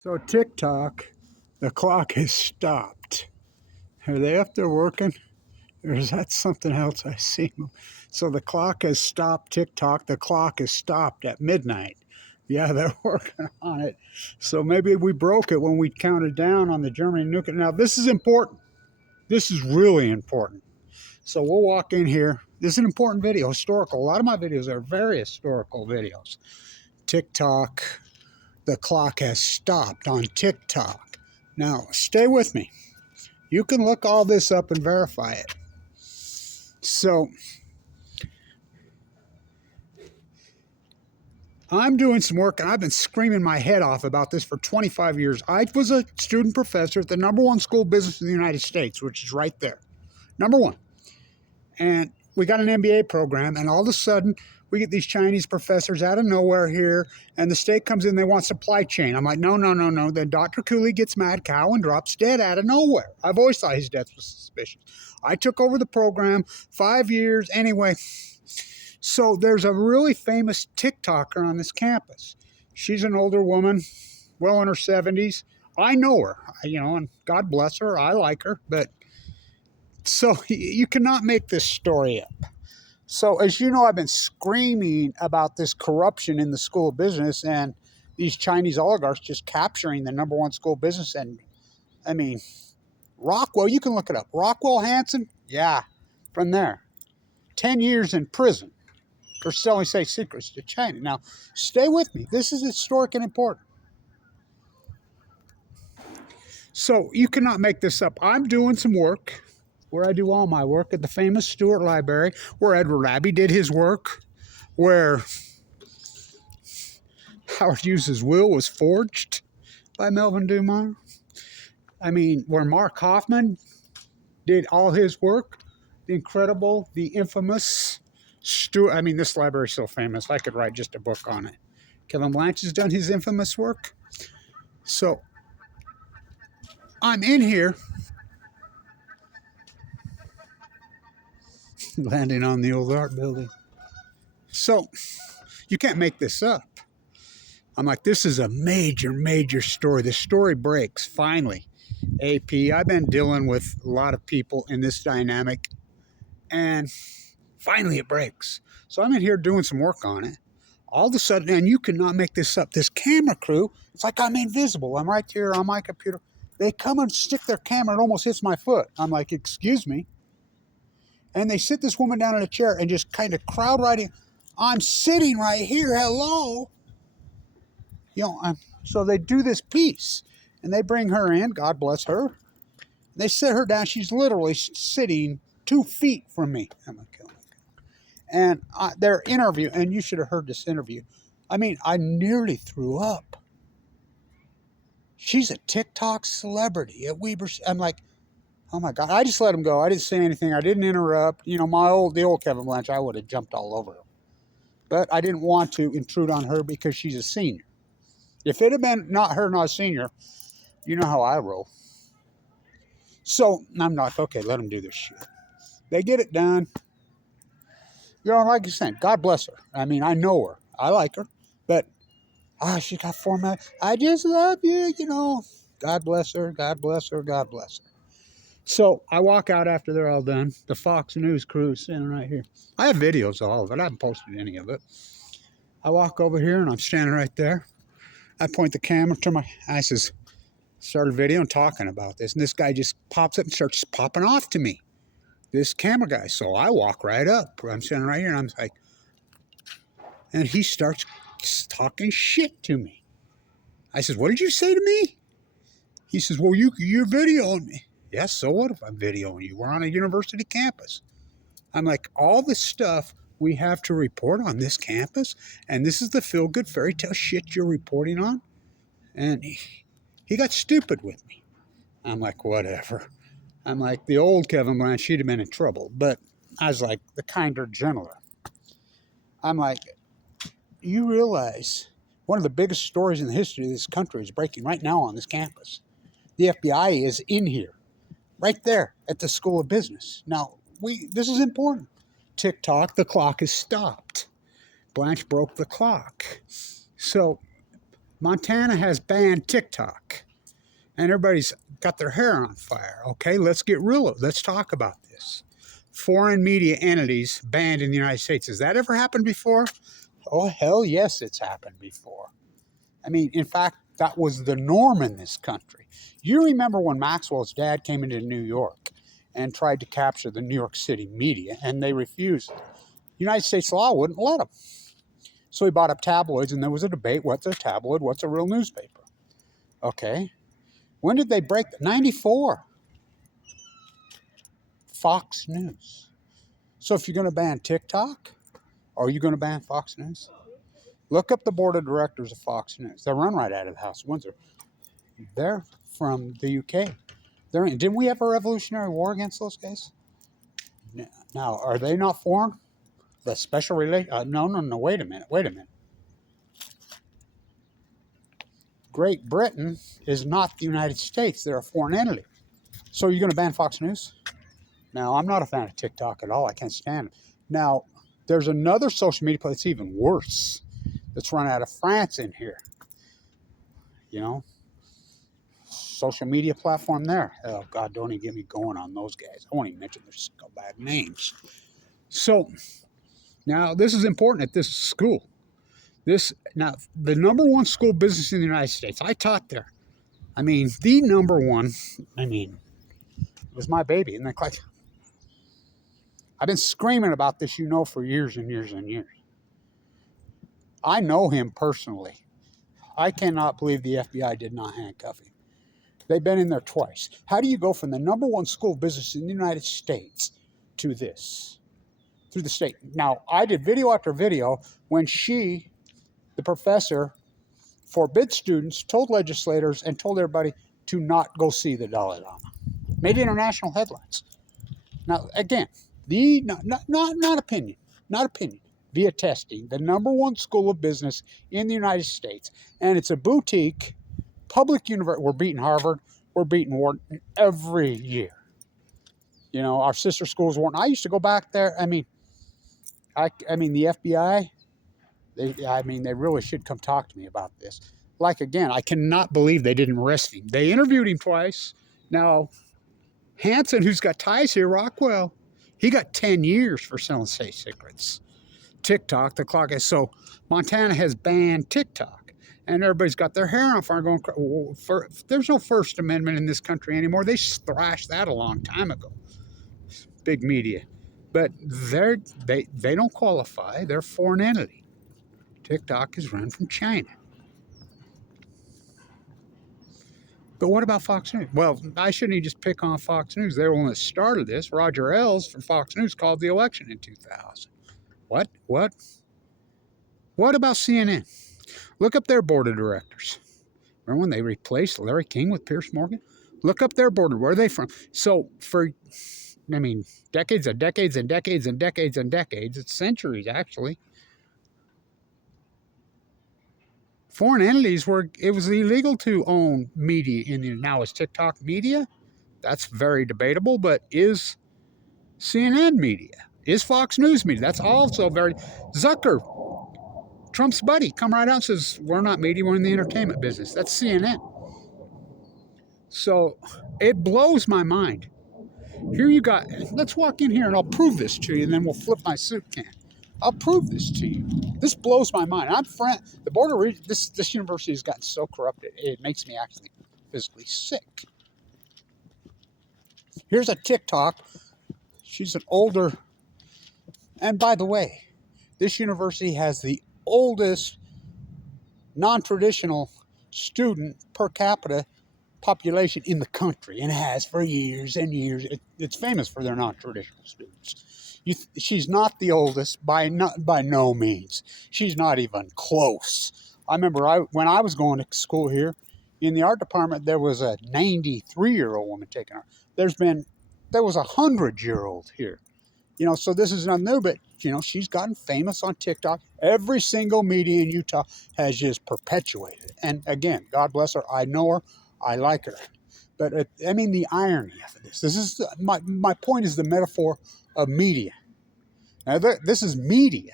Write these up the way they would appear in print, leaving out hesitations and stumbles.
So TikTok, the clock has stopped. Are they up there working? Or is that something else I see? So the clock has stopped TikTok. The clock is stopped at midnight. Yeah, they're working on it. So maybe we broke it when we counted down on the Germany nuclear. Now, this is important. This is really important. So we'll walk in here. This is an important video, historical. A lot of my videos are very historical videos. TikTok, the clock has stopped on TikTok. Now, stay with me. You can look all this up and verify it. So, I'm doing some work, and I've been screaming my head off about this for 25 years. I was a student professor at the #1 school of business in the United States, which is right there. #1. And we got an MBA program, and all of a sudden, we get these Chinese professors out of nowhere here, and the state comes in, they want supply chain. I'm like, no, no, no, no. Then Dr. Cooley gets mad, Cowan drops dead out of nowhere. I've always thought his death was suspicious. I took over the program, 5 years, anyway. So there's a really famous TikToker on this campus. She's an older woman, well in her 70s. I know her, and God bless her. I like her, but so you cannot make this story up. So as you know, I've been screaming about this corruption in the school of business and these Chinese oligarchs just capturing the #1 school of business. And I mean, Rockwell, you can look it up. Rockwell Hanson, yeah, from there. 10 years in prison for selling state secrets to China. Now, stay with me. This is historic and important. So you cannot make this up. I'm doing some work where I do all my work at the famous Stewart Library, where Edward Abbey did his work, where Howard Hughes's will was forged by Melvin Dumas. I mean, where Mark Hoffman did all his work, the incredible, the infamous Stewart. I mean, this library is so famous, I could write just a book on it. Kevin Blanch has done his infamous work. So I'm in here, landing on the old art building. So you can't make this up. I'm like, this is a major, major story. The story breaks, finally. AP, I've been dealing with a lot of people in this dynamic, and finally it breaks. So I'm in here doing some work on it. All of a sudden, and you cannot make this up, this camera crew, it's like I'm invisible. I'm right here on my computer. They come and stick their camera, it almost hits my foot. I'm like, excuse me. And they sit this woman down in a chair and just kind of crowd riding. I'm sitting right here, hello. So they do this piece, and they bring her in, God bless her. They sit her down. She's literally sitting 2 feet from me. I'm like, oh my God. And their interview, and you should have heard this interview. I mean, I nearly threw up. She's a TikTok celebrity at Weber. I'm like, oh my God. I just let him go. I didn't say anything. I didn't interrupt. The old Kevin Blanch, I would have jumped all over him. But I didn't want to intrude on her because she's a senior. If it had been not her, not a senior, you know how I roll. So I'm like, okay, let them do this shit. They get it done. Like I said, God bless her. I mean, I know her. I like her. But, she got format. I just love you, God bless her. God bless her. God bless her. So I walk out after they're all done. The Fox News crew is standing right here. I have videos of all of it. I haven't posted any of it. I walk over here, and I'm standing right there. I point the camera to I says, started video and talking about this. And this guy just pops up and starts popping off to me. This camera guy. So I walk right up. I'm standing right here, and I'm like, and he starts talking shit to me. I says, what did you say to me? He says, well, you're videoing me. Yes, so what if I'm videoing you? We're on a university campus. I'm like, all this stuff we have to report on this campus, and this is the feel-good fairy tale shit you're reporting on? And he got stupid with me. I'm like, whatever. I'm like, the old Kevin Blanch, she'd have been in trouble. But I was like, the kinder, gentler. I'm like, you realize one of the biggest stories in the history of this country is breaking right now on this campus. The FBI is in here, right there at the School of Business. Now, this is important. TikTok, the clock is stopped. Blanch broke the clock. So Montana has banned TikTok, and everybody's got their hair on fire. Okay, let's get real. Let's talk about this. Foreign media entities banned in the United States. Has that ever happened before? Oh, hell yes, it's happened before. I mean, in fact, that was the norm in this country. You remember when Maxwell's dad came into New York and tried to capture the New York City media, and they refused. United States law wouldn't let him. So he bought up tabloids, and there was a debate. What's a tabloid? What's a real newspaper? Okay. When did they break? 94. Fox News. So if you're going to ban TikTok, are you going to ban Fox News? Look up the board of directors of Fox News. They're run right out of the House of Windsor. They're from the UK. Didn't we have a Revolutionary War against those guys? Now, are they not foreign? The special relation? No, wait a minute. Great Britain is not the United States. They're a foreign entity. So you're going to ban Fox News? Now, I'm not a fan of TikTok at all. I can't stand it. Now, there's another social media place that's even worse that's run out of France in here. You know, social media platform there. Oh, God, don't even get me going on those guys. I won't even mention their scumbag names. So, now, this is important at this school. Now, the number one school business in the United States, I taught there. I mean, the number one, it was my baby. And I've been screaming about this, for years and years and years. I know him personally. I cannot believe the FBI did not handcuff him. They've been in there twice. How do you go from the number one school business in the United States to this? Through the state. Now, I did video after video when the professor, forbid students, told legislators, and told everybody to not go see the Dalai Lama. Made international headlines. Now, again, not opinion, via testing, the number one school of business in the United States. And it's a boutique, public university. We're beating Harvard. We're beating Wharton every year. Our sister school is Wharton. I used to go back there. The FBI, they really should come talk to me about this. Again, I cannot believe they didn't arrest him. They interviewed him twice. Now, Hanson, who's got ties here, Rockwell, he got 10 years for selling state secrets. TikTok, the clock is. So Montana has banned TikTok. And everybody's got their hair on fire going, there's no First Amendment in this country anymore. They thrashed that a long time ago. Big media. But they don't qualify. They're a foreign entity. TikTok is run from China. But what about Fox News? Well, I shouldn't just pick on Fox News. They were the one that started this. Roger Ailes from Fox News called the election in 2000. What? What about CNN? Look up their board of directors. Remember when they replaced Larry King with Pierce Morgan? Look up their board. Where are they from? So for, decades and decades and decades and decades and decades, it's centuries actually, foreign entities it was illegal to own media now is TikTok media? That's very debatable, but is CNN media? Is Fox News media? That's also very... Zucker, Trump's buddy, come right out and says, we're not media, we're in the entertainment business. That's CNN. So it blows my mind. Here you got... Let's walk in here and I'll prove this to you, and then we'll flip my soup can. I'll prove this to you. This blows my mind. The board of this university has gotten so corrupted, it makes me actually physically sick. Here's a TikTok. She's an older... And by the way, this university has the oldest non-traditional student per capita population in the country, and has for years and years. It's famous for their non-traditional students. She's not the oldest by no means. She's not even close. I remember when I was going to school here, in the art department, there was a 93-year-old woman taking art. There was a 100-year-old here. So this is not new, but, she's gotten famous on TikTok. Every single media in Utah has just perpetuated it. And again, God bless her. I know her. I like her. But, the irony of this. This is my point is the metaphor of media. Now, this is media.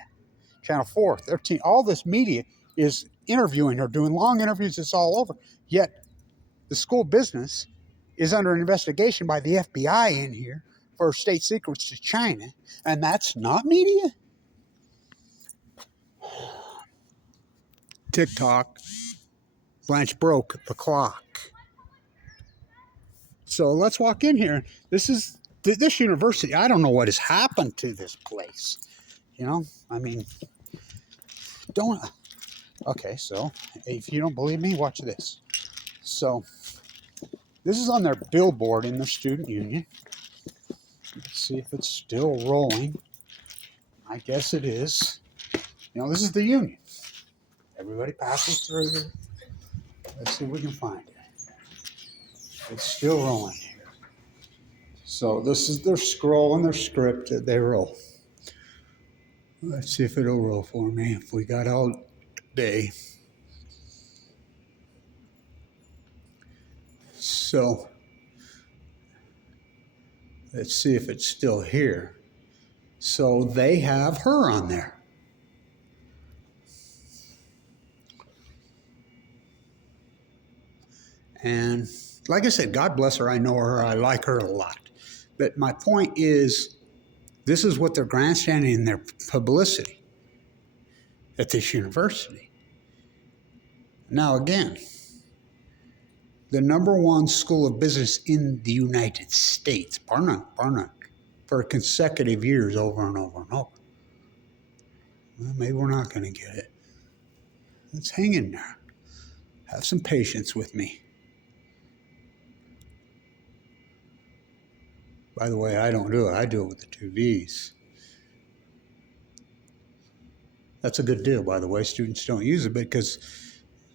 Channel 4, 13, all this media is interviewing her, doing long interviews. It's all over. Yet the school business is under investigation by the FBI in here for state secrets to China, and that's not media? TikTok, Blanche broke the clock. So let's walk in here. This is this university. I don't know what has happened to this place. You know, I mean, don't. Okay, so if you don't believe me, watch this. So this is on their billboard in the student union. Let's see if it's still rolling. I guess it is. You know, this is the union. Everybody passes through here. Let's see if we can find it. It's still rolling here. So this is their scroll and their script that they roll. Let's see if it'll roll for me. If we got all day. So let's see if it's still here. So they have her on there. And like I said, God bless her. I know her. I like her a lot. But my point is, this is what they're grandstanding in their publicity at this university. Now, again, the #1 school of business in the United States, bar none, for consecutive years over and over and over. Well, maybe we're not going to get it. Let's hang in there. Have some patience with me. By the way, I don't do it. I do it with the 2 V's. That's a good deal, by the way. Students don't use it because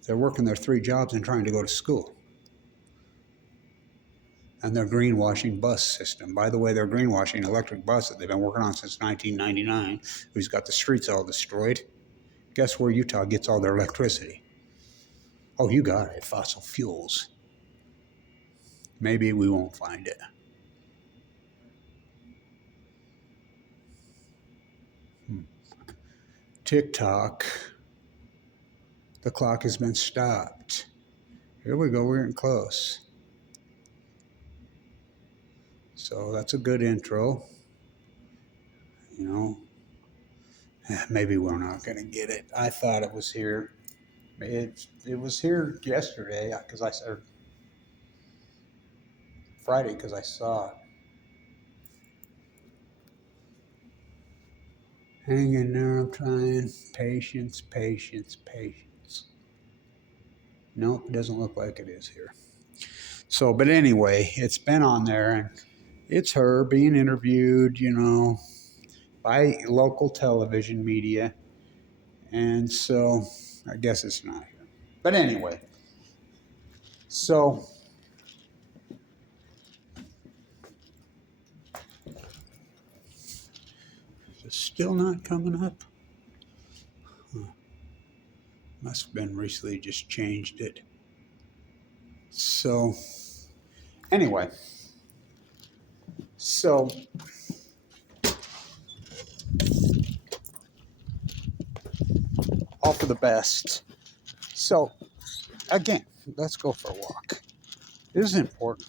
they're working their 3 jobs and trying to go to school. And their greenwashing bus system. By the way, their greenwashing electric bus that they've been working on since 1999, who's got the streets all destroyed. Guess where Utah gets all their electricity? Oh, you got it, fossil fuels. Maybe we won't find it. TikTok, the clock has been stopped. Here we go, we're getting close. So that's a good intro. You know, maybe we're not going to get it. I thought it was here. It was here yesterday because I said Friday because I saw it. Hang in there, I'm trying. Patience, patience, patience. Nope, it doesn't look like it is here. So, but anyway, it's been on there, and it's her being interviewed, you know, by local television media. And so, I guess it's not here. But anyway, so it's still not coming up. Must have been recently just changed it. So, anyway, so all for the best. So, again, let's go for a walk. This is important.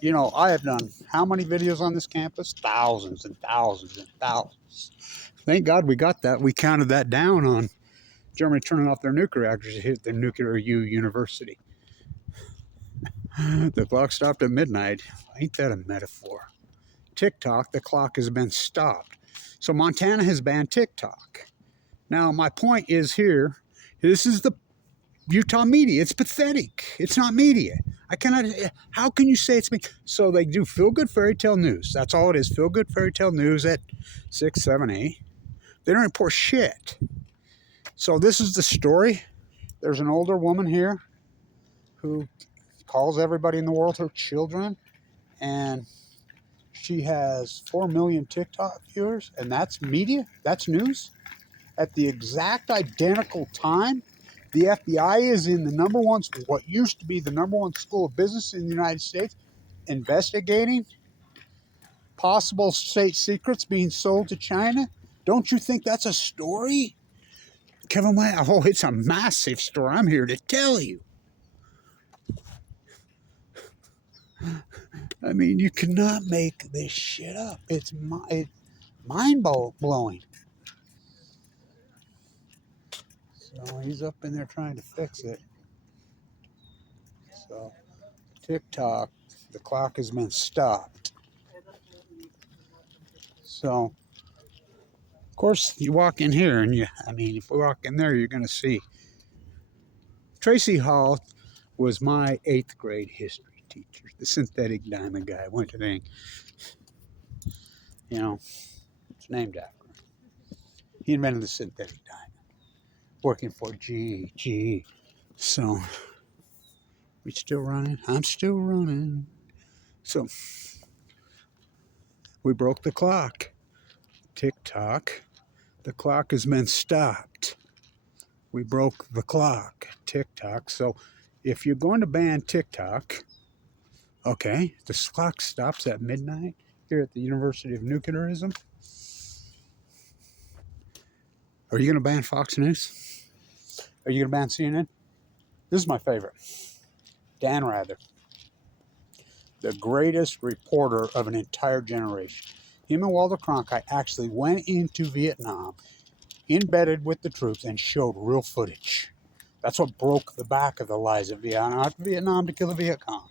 You know, I have done how many videos on this campus? Thousands and thousands and thousands. Thank God we got that. We counted that down on Germany turning off their nuclear reactors to hit the Nuclear University. The clock stopped at midnight. Ain't that a metaphor? TikTok, the clock has been stopped. So Montana has banned TikTok. Now, my point is here, this is the Utah media. It's pathetic. It's not media. I cannot, how can you say it's me? So they do feel-good fairy tale news. That's all it is, feel-good fairy tale news at 6, 7, 8. They don't report shit. So this is the story. There's an older woman here who calls everybody in the world her children, and she has 4 million TikTok viewers, and that's media, that's news. At the exact identical time, the FBI is in the #1, what used to be the #1 school of business in the United States, investigating possible state secrets being sold to China. Don't you think that's a story? Kevin Blanch, oh, it's a massive story. I'm here to tell you. I mean, you cannot make this shit up. It's mind-blowing. So he's up in there trying to fix it. So TikTok, the clock has been stopped. So, of course, you walk in here and if we walk in there, you're going to see Tracy Hall was my 8th grade history teacher, the synthetic diamond guy. Went to the, it's named after him. He invented the synthetic diamond, working for GE. So, we still running? I'm still running. So, we broke the clock. Tick-tock. The clock has been stopped. We broke the clock. TikTok. So if you're going to ban TikTok, okay, the clock stops at midnight here at the University of Nuclearism. Are you going to ban Fox News? Are you going to ban CNN? This is my favorite. Dan Rather, the greatest reporter of an entire generation. Him and Walter Cronkite actually went into Vietnam, embedded with the troops, and showed real footage. That's what broke the back of the lies of Vietnam. Not Vietnam to kill the Viet Cong.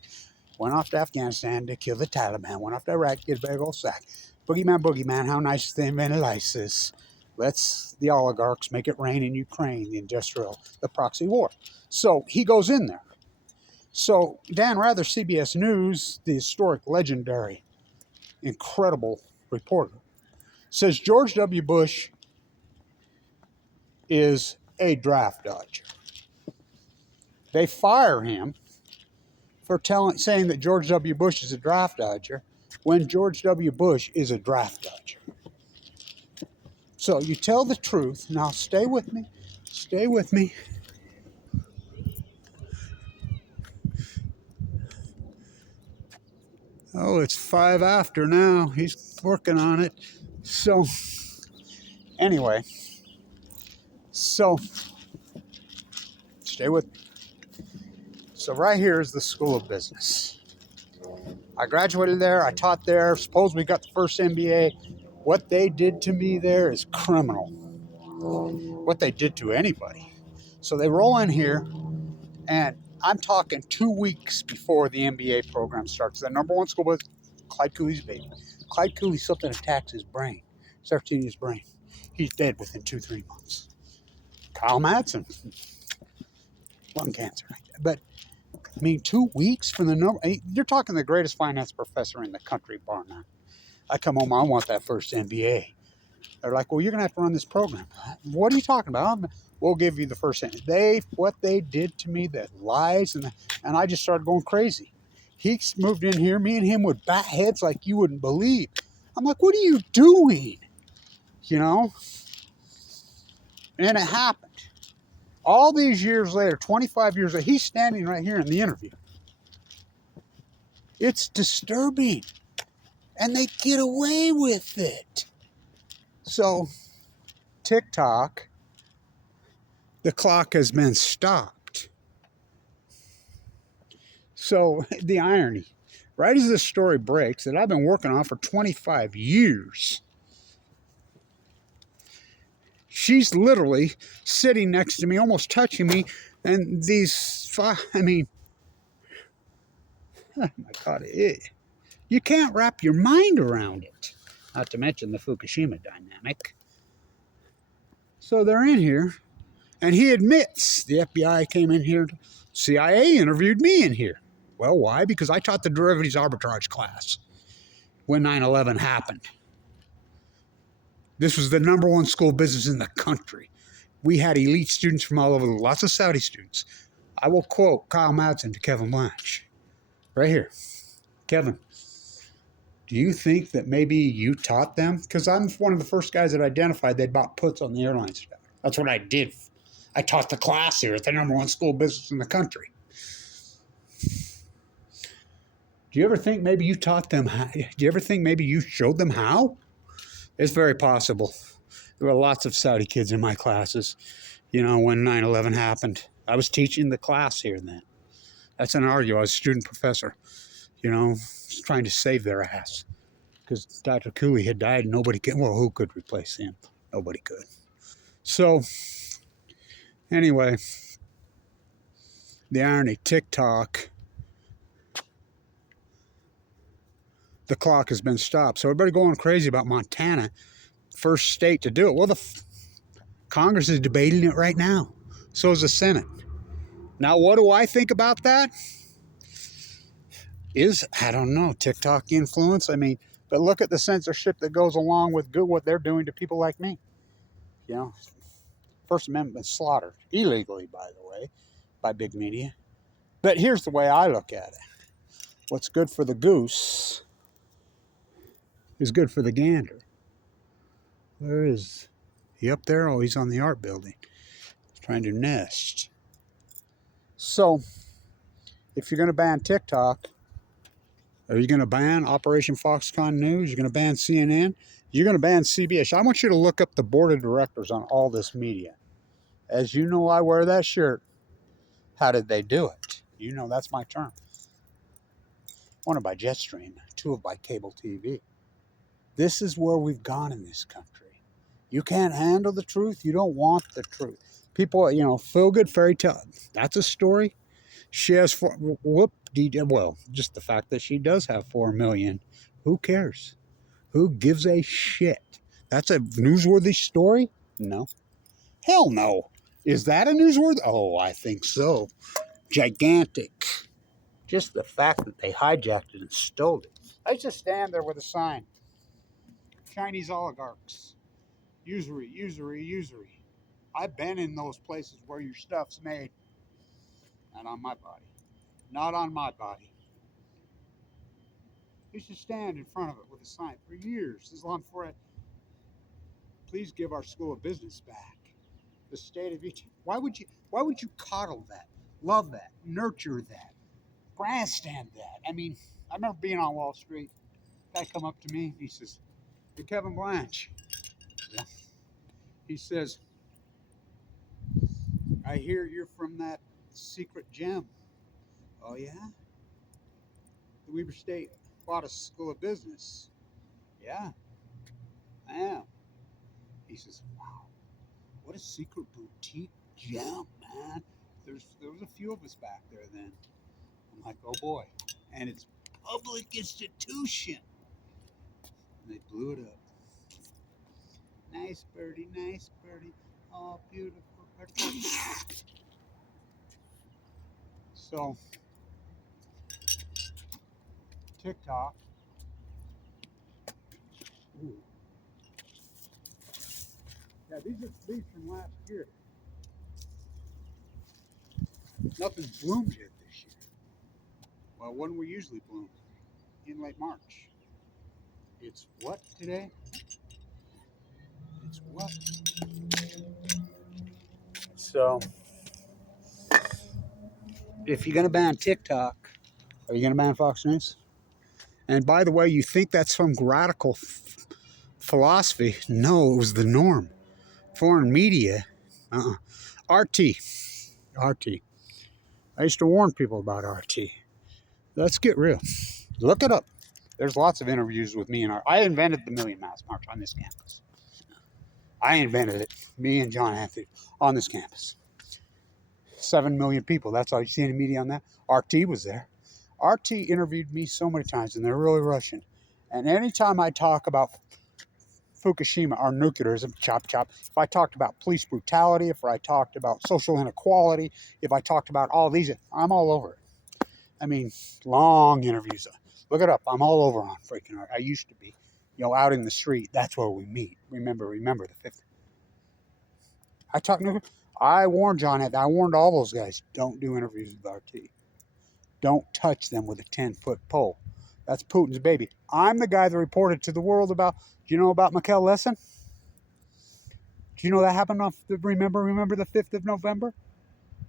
Went off to Afghanistan to kill the Taliban. Went off to Iraq to get a big old sack. Boogeyman, how nice is the invented ISIS. Let's the oligarchs make it rain in Ukraine, the proxy war. So he goes in there. So Dan Rather, CBS News, the historic, legendary, incredible reporter, says George W. Bush is a draft dodger. They fire him for saying that George W. Bush is a draft dodger when George W. Bush is a draft dodger. So you tell the truth. Now stay with me. Stay with me. Oh, it's 5 after now. He's working on it. So, anyway. So, stay with me. So right here is the School of Business. I graduated there. I taught there. Suppose we got the first MBA. What they did to me there is criminal. What they did to anybody. So they roll in here, and I'm talking 2 weeks before the MBA program starts. The number one school was Clyde Cooley's baby. Clyde Cooley, something attacks his brain. Starts eating his brain. He's dead within 2-3 months. Kyle Madsen, lung cancer. But, 2 weeks for the number. You're talking the greatest finance professor in the country, bar none. I come home, I want that first MBA. They're like, well, you're going to have to run this program. What are you talking about? We'll give you the first MBA. What they did to me, the lies, and I just started going crazy. He moved in here. Me and him would bat heads like you wouldn't believe. I'm like, what are you doing? And it happened. All these years later, 25 years later, he's standing right here in the interview. It's disturbing. And they get away with it. So, TikTok, the clock has been stopped. So, the irony, right as this story breaks, that I've been working on for 25 years, she's literally sitting next to me, almost touching me, and oh my God, you can't wrap your mind around it. Not to mention the Fukushima dynamic. So they're in here, and he admits the FBI came in here, CIA interviewed me in here. Well, why? Because I taught the derivatives arbitrage class when 9/11 happened. This was the number one school of business in the country. We had elite students from all over, lots of Saudi students. I will quote Kyle Madsen to Kevin Blanch. Right here. Kevin, do you think that maybe you taught them? Because I'm one of the first guys that identified they bought puts on the airline staff. That's what I did. I taught the class here at the number one school of business in the country. Do you ever think maybe you taught them how? Do you ever think maybe you showed them how? It's very possible. There were lots of Saudi kids in my classes. when 9/11 happened. I was teaching the class here then. That's an argument. I was a student professor, trying to save their ass. Because Dr. Cooley had died and nobody could, well, who could replace him? Nobody could. So, anyway, the irony, TikTok, the clock has been stopped. So everybody going crazy about Montana, first state to do it. Well, Congress is debating it right now. So is the Senate. Now, what do I think about that? I don't know, TikTok influence? But look at the censorship that goes along with what they're doing to people like me. First Amendment slaughtered, illegally, by the way, by big media. But here's the way I look at it. What's good for the goose is good for the gander. Where is he up there? Oh, he's on the art building. He's trying to nest. So, if you're going to ban TikTok, are you going to ban Operation Foxconn News? You're going to ban CNN? You're going to ban CBS? I want you to look up the board of directors on all this media. As you know, I wear that shirt. How did they do it? That's my term. One by Jetstream, two by cable TV. This is where we've gone in this country. You can't handle the truth. You don't want the truth. People, feel-good fairy tale. That's a story. She has just the fact that she does have 4 million. Who cares? Who gives a shit? That's a newsworthy story? No. Hell no. Is that a newsworthy? Oh, I think so. Gigantic. Just the fact that they hijacked it and stole it. I used to stand there with a sign. Chinese oligarchs. Usury, usury, usury. I've been in those places where your stuff's made. Not on my body. Not on my body. I used to stand in front of it with a sign for years, as long for it. Please give our school of business back. The state of each. Why would you coddle that, love that, nurture that, grandstand that? I remember being on Wall Street. Guy come up to me. He says, "You're Kevin Blanch." Yeah. He says, "I hear you're from that secret gem." Oh yeah. The Weber State bought a school of business. Yeah, I am. He says, "Wow, what a secret boutique gem, man." There was a few of us back there then. I'm like, oh boy. And it's public institution. And they blew it up. Nice birdie, nice birdie. Oh, beautiful birdie. So, TikTok. Ooh. Yeah, these are leaves from last year. Nothing's bloomed yet this year. Well, when we usually bloom? In late March. It's what today? It's what? So, if you're going to ban TikTok, are you going to ban Fox News? And by the way, you think that's some radical philosophy? No, it was the norm. Foreign media, RT. I used to warn people about RT. Let's get real. Look it up. There's lots of interviews with me and I invented the Million Mass March on this campus. I invented it. Me and John Anthony on this campus. 7 million people. That's all you see in the media on that. RT was there. RT interviewed me so many times, and they're really Russian. And anytime I talk about Fukushima, our nuclearism, chop, chop. If I talked about police brutality, if I talked about social inequality, if I talked about all these, I'm all over it. Long interviews. Look it up. I'm all over on freaking art. I used to be, out in the street. That's where we meet. Remember the 5th. I warned John. I warned all those guys. Don't do interviews with RT. Don't touch them with a 10-foot pole. That's Putin's baby. I'm the guy that reported to the world about. Do you know about Mikhail Lesin? Do you know that happened on? Remember the 5th of November?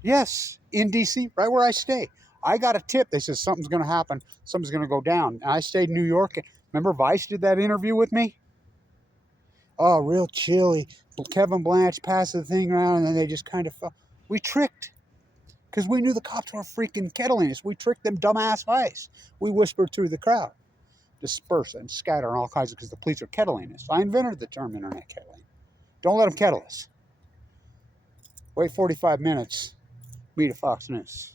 Yes, in D.C., right where I stay. I got a tip. They said something's going to happen. Something's going to go down. And I stayed in New York. Remember Vice did that interview with me? Oh, real chilly. Kevin Blanch passed the thing around, and then they just kind of fell. We tricked, because we knew the cops were freaking kettling us. We tricked them dumbass vice. We whispered through the crowd, disperse and scatter and all kinds of, because the police are kettling us. I invented the term internet kettling. Don't let them kettle us. Wait 45 minutes, meet at Fox News.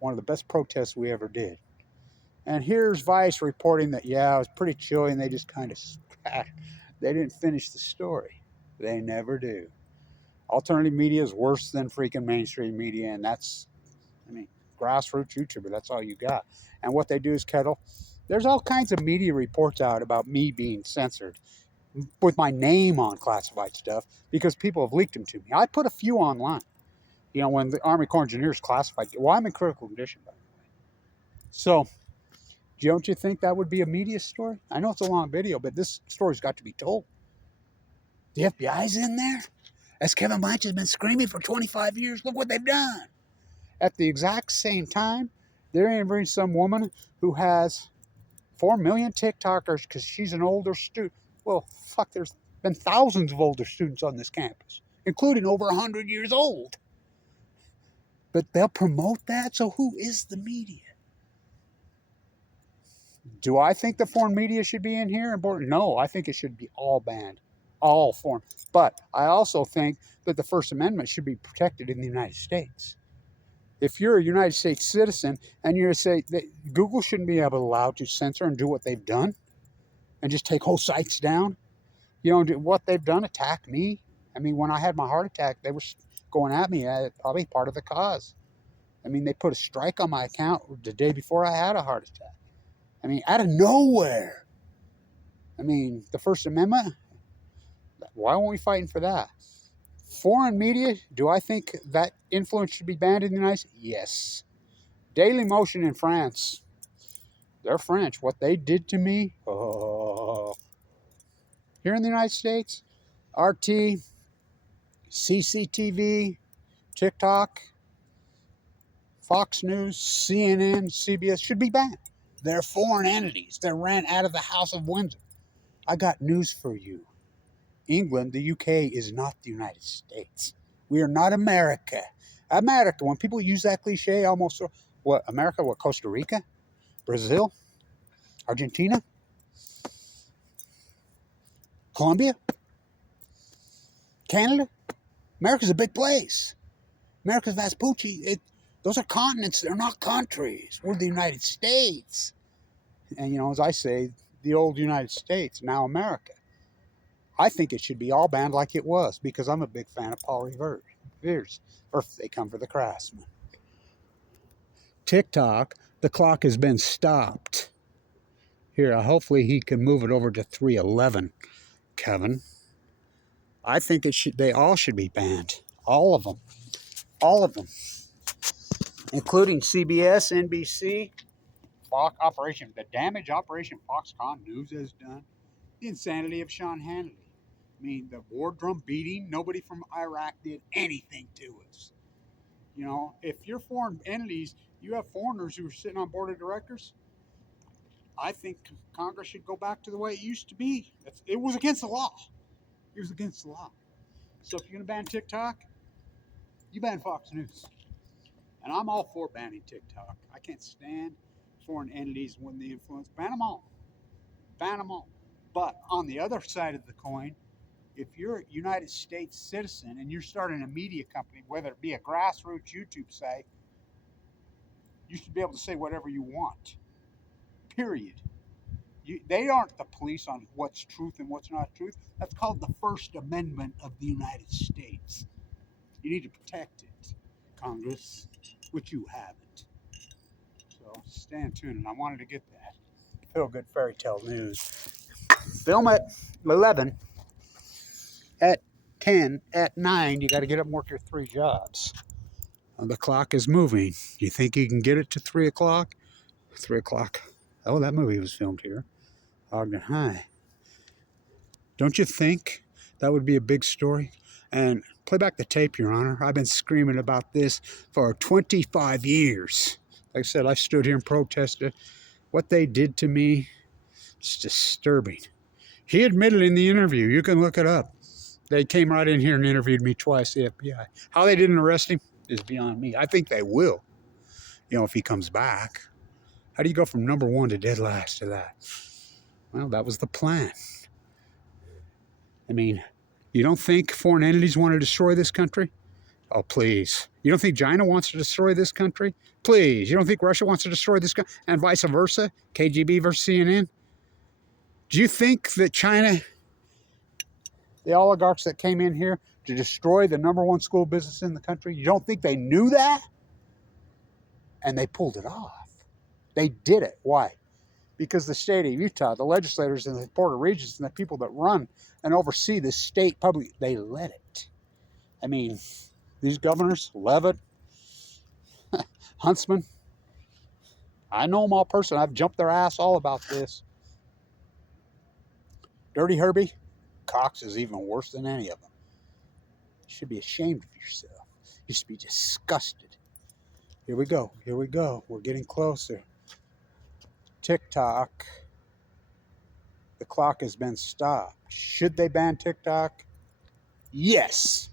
One of the best protests we ever did. And here's Vice reporting that, yeah, it was pretty chilly, and they just kind of scratched. They didn't finish the story. They never do. Alternative media is worse than freaking mainstream media, and that's, I mean, grassroots YouTuber, that's all you got. And what they do is kettle. There's all kinds of media reports out about me being censored with my name on classified stuff because people have leaked them to me. I put a few online. You know, when the Army Corps Engineers classified, well, I'm in critical condition, by the way. So, don't you think that would be a media story? I know it's a long video, but this story's got to be told. The FBI's in there? As Kevin Blanch has been screaming for 25 years, look what they've done. At the exact same time, they're interviewing some woman who has 4 million TikTokers because she's an older student. Well, fuck, there's been thousands of older students on this campus, including over 100 years old. But they'll promote that, so who is the media? Do I think the foreign media should be in here? No, I think it should be all banned. All foreign. But I also think that the First Amendment should be protected in the United States. If you're a United States citizen and you're to say that Google shouldn't be able to allow to censor and do what they've done and just take whole sites down, you know, do what they've done, attack me. I mean, when I had my heart attack, they were going at me, probably part of the cause. I mean, they put a strike on my account the day before I had a heart attack. I mean, out of nowhere. I mean, the First Amendment, why aren't we fighting for that? Foreign media, do I think that influence should be banned in the United States? Yes. Daily Motion in France, they're French. What they did to me, here in the United States, RT, CCTV, TikTok, Fox News, CNN, CBS should be banned. They're foreign entities. They're ran out of the House of Windsor. I got news for you. England, the UK, is not the United States. We are not America. America, when people use that cliche, almost, what, America, what, Costa Rica? Brazil? Argentina? Colombia? Canada? America's a big place. America's Vespucci. Those are continents. They're not countries. We're the United States. And, you know, as I say, the old United States, now America. I think it should be all banned like it was because I'm a big fan of Paul Revere. Or if they come for the craftsman. TikTok, the clock has been stopped. Here, hopefully he can move it over to 3:11, Kevin. I think they all should be banned. All of them. All of them. Including CBS, NBC, the damage Operation Foxconn News has done. The insanity of Sean Hannity. I mean, the war drum beating, nobody from Iraq did anything to us. You know, if you're foreign entities, you have foreigners who are sitting on board of directors, I think Congress should go back to the way it used to be. It was against the law. It was against the law. So if you're going to ban TikTok, you ban Fox News. And I'm all for banning TikTok. I can't stand foreign entities when they influence. Ban them all. Ban them all. But on the other side of the coin, if you're a United States citizen and you're starting a media company, whether it be a grassroots YouTube site, you should be able to say whatever you want. Period. They aren't the police on what's truth and what's not truth. That's called the First Amendment of the United States. You need to protect it, Congress, which you haven't. So stand tuned, and I wanted to get that Feel Good Fairy Tale News. Film at 11. At 10, at 9, you got to get up and work your 3 jobs. The clock is moving. You think you can get it to 3 o'clock? 3 o'clock. Oh, that movie was filmed here. Ogden High. Don't you think that would be a big story? And play back the tape, Your Honor. I've been screaming about this for 25 years. Like I said, I stood here and protested. What they did to me, it's disturbing. He admitted in the interview, you can look it up, They came right in here and interviewed me twice, the FBI. How they didn't arrest him is beyond me. I think they will, if he comes back. How do you go from number one to dead last to that? Well, that was the plan. I mean, you don't think foreign entities want to destroy this country? Oh, please. You don't think China wants to destroy this country? Please. You don't think Russia wants to destroy this country? And vice versa? KGB versus CNN? Do you think that China, the oligarchs that came in here to destroy the number one school business in the country, you don't think they knew that? And they pulled it off. They did it. Why? Because the state of Utah, the legislators and the Board of Regents and the people that run and oversee the state public, they let it. I mean, these governors, Levitt, Huntsman, I know them all personally. I've jumped their ass all about this. Dirty Herbie, Cox is even worse than any of them. You should be ashamed of yourself. You should be disgusted. Here we go. Here we go. We're getting closer. TikTok. The clock has been stopped. Should they ban TikTok? Yes.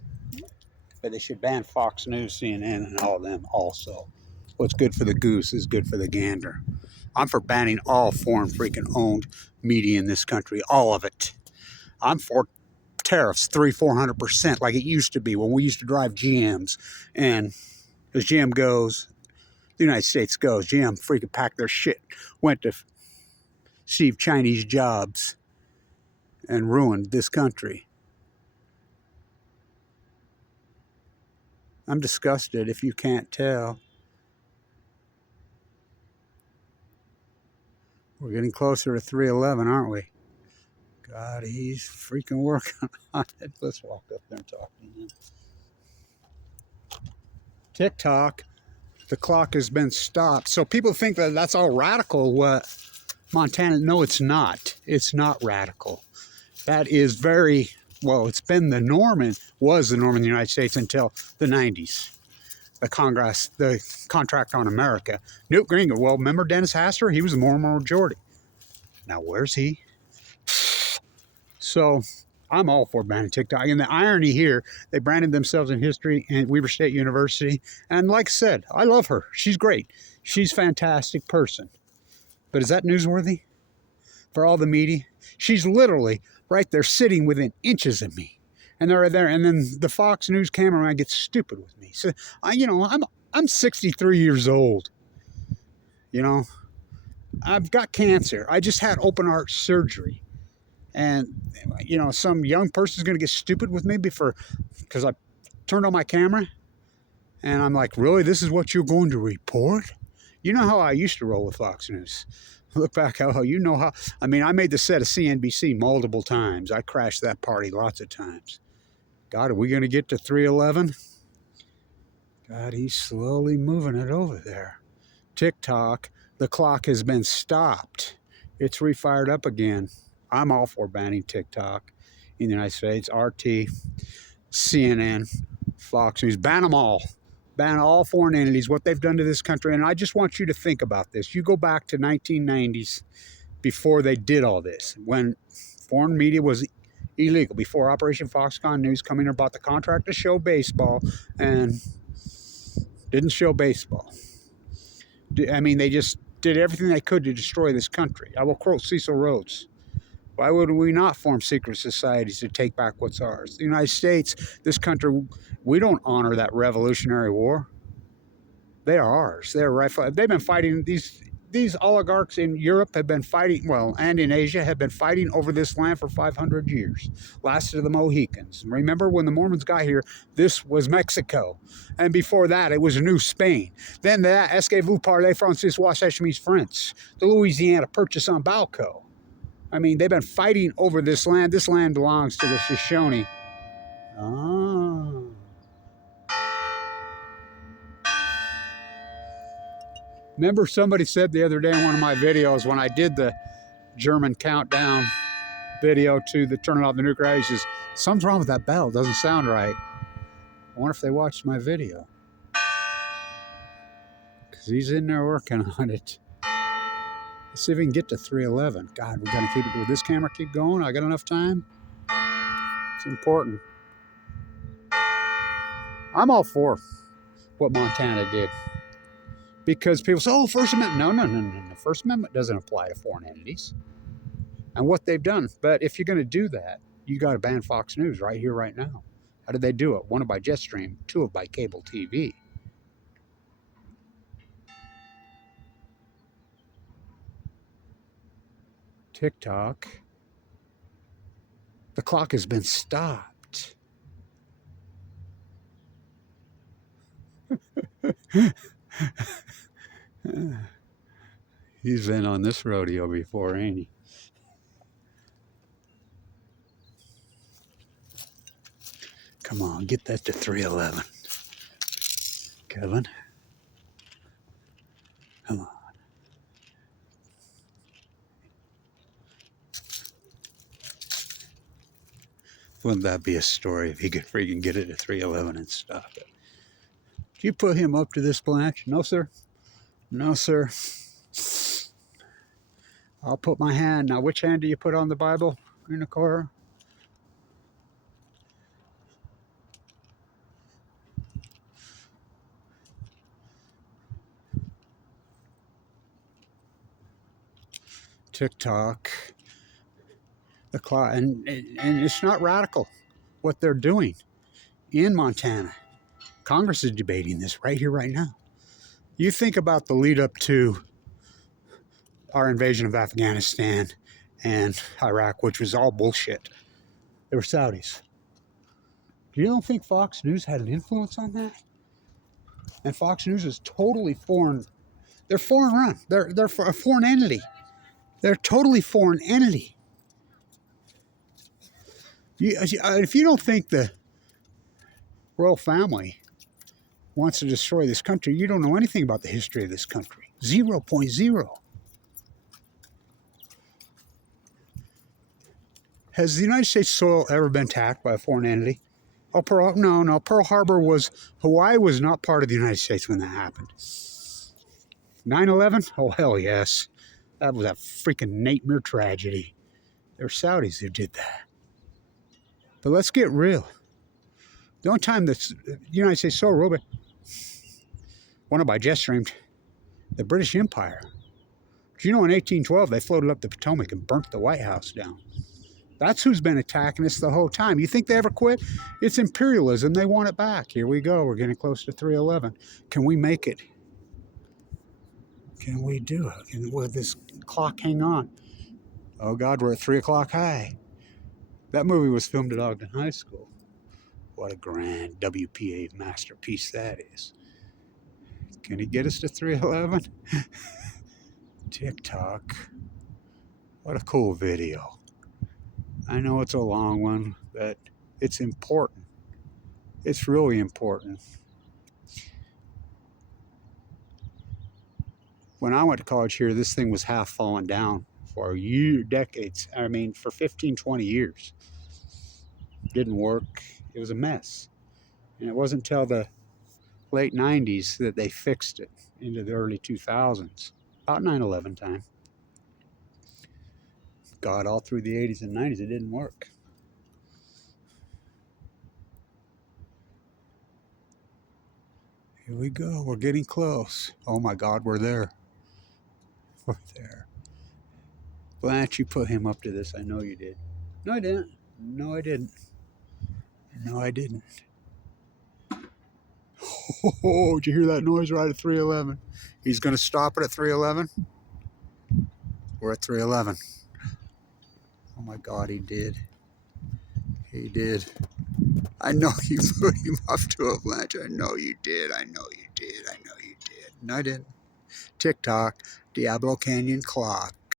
But they should ban Fox News, CNN, and all of them also. What's good for the goose is good for the gander. I'm for banning all foreign freaking owned media in this country. All of it. I'm for tariffs 300-400% like it used to be when we used to drive GMs. And as GM goes, the United States goes. GM freaking packed their shit, went to Steve Chinese jobs and ruined this country. I'm disgusted if you can't tell. We're getting closer to 311, aren't we? God, he's freaking working on it. Let's walk up there and talk to him. TikTok, the clock has been stopped. So people think that that's all radical. What Montana? No, it's not. It's not radical. That is very, well, it's been the norm and was the norm in the United States until the 90s. The Congress, the contract on America. Newt Gingrich, well, remember Dennis Hastert? He was the Mormon majority. Now, where's he? So, I'm all for banning TikTok. And the irony here, they branded themselves in history at Weber State University. And like I said, I love her. She's great. She's a fantastic person. But is that newsworthy for all the media? She's literally right there sitting within inches of me. And they're there, and then the Fox News cameraman gets stupid with me. So I'm 63 years old. I've got cancer. I just had open heart surgery, and some young person's gonna get stupid with me because I turned on my camera, and I'm like, really, this is what you're going to report? You know how I used to roll with Fox News. Look back how I made the set of CNBC multiple times. I crashed that party lots of times. God, are we going to get to 311? God, he's slowly moving it over there. TikTok, the clock has been stopped. It's refired up again. I'm all for banning TikTok in the United States. RT, CNN, Fox News, ban them all. Ban all foreign entities, what they've done to this country. And I just want you to think about this. You go back to 1990s before they did all this, when foreign media was illegal, before Operation Foxconn News coming and bought the contract to show baseball and didn't show baseball. They just did everything they could to destroy this country. I will quote Cecil Rhodes. Why would we not form secret societies to take back what's ours? The United States, this country, we don't honor that Revolutionary War. They are ours. They're rightful. They've been fighting, these oligarchs in Europe have been fighting, and in Asia have been fighting over this land for 500 years. Last of the Mohicans. Remember when the Mormons got here, this was Mexico. And before that, it was New Spain. Then that, est-ce que vous parlez français, chemise France? The Louisiana Purchase on Balco. They've been fighting over this land. This land belongs to the Shoshone. Remember somebody said the other day in one of my videos when I did the German countdown video to the turning off the nuclear, he says, something's wrong with that bell. It doesn't sound right. I wonder if they watched my video. Because he's in there working on it. Let's see if we can get to 311. God, we're going to keep it. Will this camera keep going? I got enough time? It's important. I'm all for what Montana did. Because people say, oh, First Amendment. No. The First Amendment doesn't apply to foreign entities. And what they've done. But if you're going to do that, you got to ban Fox News right here, right now. How did they do it? One by Jetstream, two by cable TV. TikTok. The clock has been stopped. He's been on this rodeo before, ain't he? Come on, get that to 311. Kevin. Come on. Wouldn't that be a story if he could freaking get it to 311 and stop it? Did you put him up to this, Blanche? No, sir. No, sir. I'll put my hand. Now, which hand do you put on the Bible in the car? TikTok. The clock, and it's not radical what they're doing in Montana. Congress is debating this right here, right now. You think about the lead up to our invasion of Afghanistan and Iraq, which was all bullshit. They were Saudis. You don't think Fox News had an influence on that? And Fox News is totally foreign. They're foreign run. They're a foreign entity. They're a totally foreign entity. If you don't think the royal family wants to destroy this country, you don't know anything about the history of this country. 0.0. Has the United States soil ever been attacked by a foreign entity? Oh, no. Pearl Harbor Hawaii was not part of the United States when that happened. 9/11? Oh, hell yes. That was a freaking nightmare tragedy. There were Saudis who did that. But let's get real. The only time the United States saw Robert, one by Jetstream, the British Empire. Do you know in 1812 they floated up the Potomac and burnt the White House down? That's who's been attacking us the whole time. You think they ever quit? It's imperialism. They want it back. Here we go. We're getting close to 311. Can we make it? Can we do it? Will this clock hang on? Oh, God, we're at 3 o'clock high. That movie was filmed at Ogden High School. What a grand WPA masterpiece that is. Can he get us to 311? TikTok. What a cool video. I know it's a long one, but it's important. It's really important. When I went to college here, this thing was half fallen down for decades. I mean, for 15, 20 years. Didn't work. It was a mess. And it wasn't until the late 90s that they fixed it into the early 2000s. About 9/11 time. God, all through the 80s and 90s, it didn't work. Here we go. We're getting close. Oh my God, we're there. We're there. Blanche, you put him up to this. I know you did. No, I didn't. No, I didn't. No, I didn't. Oh, did you hear that noise right at 311? He's going to stop it at 311? We're at 311. Oh my God, he did. He did. I know you put him up to a Blanche. I know you did. I know you did. I know you did. No, I didn't. TikTok, Diablo Canyon Clock.